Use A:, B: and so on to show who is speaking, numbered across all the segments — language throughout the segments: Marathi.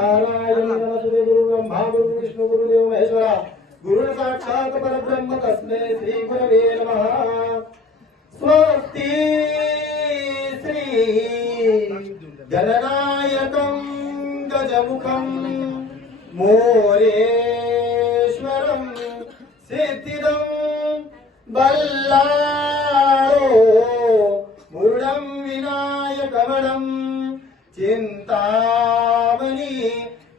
A: नारायण गुरु ब्रह्मा गुरु विष्णू गुरुदेव महेश्वरा। गुरु साक्षात परब्रह्म तस्मे श्री गुरवे नमः। स्वस्ति श्री जननायकं गजमुखं मोरेश्वरं सिद्धिदं बल्लारो मुरुडं विनायकमणं चिन्ता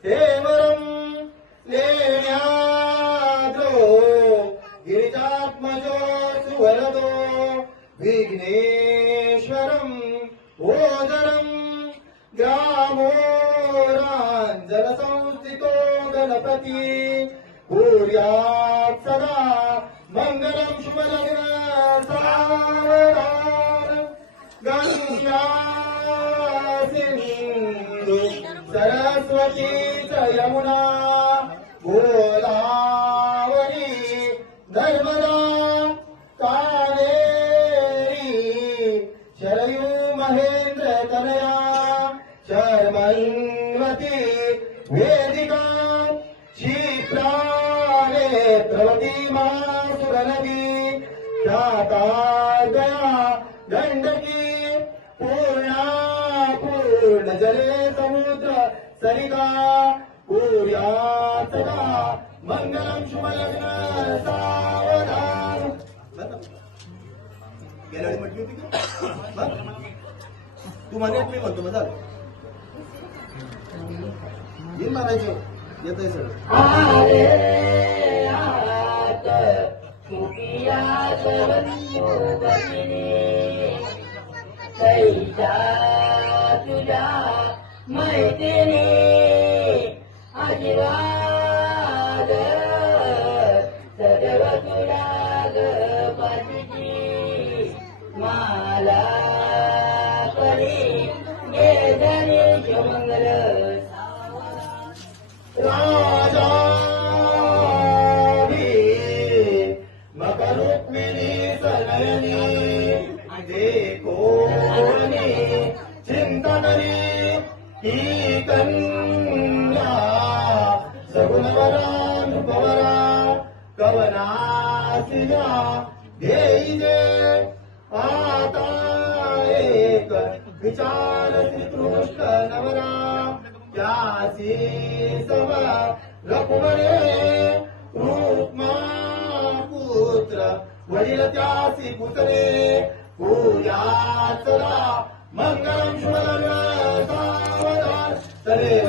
A: తేవరం లేణ్యాద్రో గిరిజాత్మజో సువరదో విఘ్నేశ్వరం ఓదరం గ్రామోరాంజన సంస్థితో గణపతి పూర్యాత్ సదా మంగళం శుభలగ్న గంగా సింధు सरस्वती यमुना गोदावरी नर्मदा कावेरी शरयू महेंद्र तनया शर्मन्वती वेदिका क्षिप्राणे प्रवती मासुरनदी जातादया गण्डकी पूर्णा पूर्ण जले सरिता कुर्यात् सदा मङ्गलम् शुभलग्न सावधान. गेल्या म्हटली होती का? तू म्हणत मी म्हणतो मग झालं. येईल म्हणायचं येतंय सगळं.
B: आरे आत 向い
A: てね。味わう ही कन्या सगुणवरानुपवरा कवनासिया घेईजे आता एक विचार श्रीकृष्ण नवरा त्यासी सम रघुवरे रूपमा पुत्र वडील त्यासी पुतरे पूजाचला मंगलम शुभलम सावधान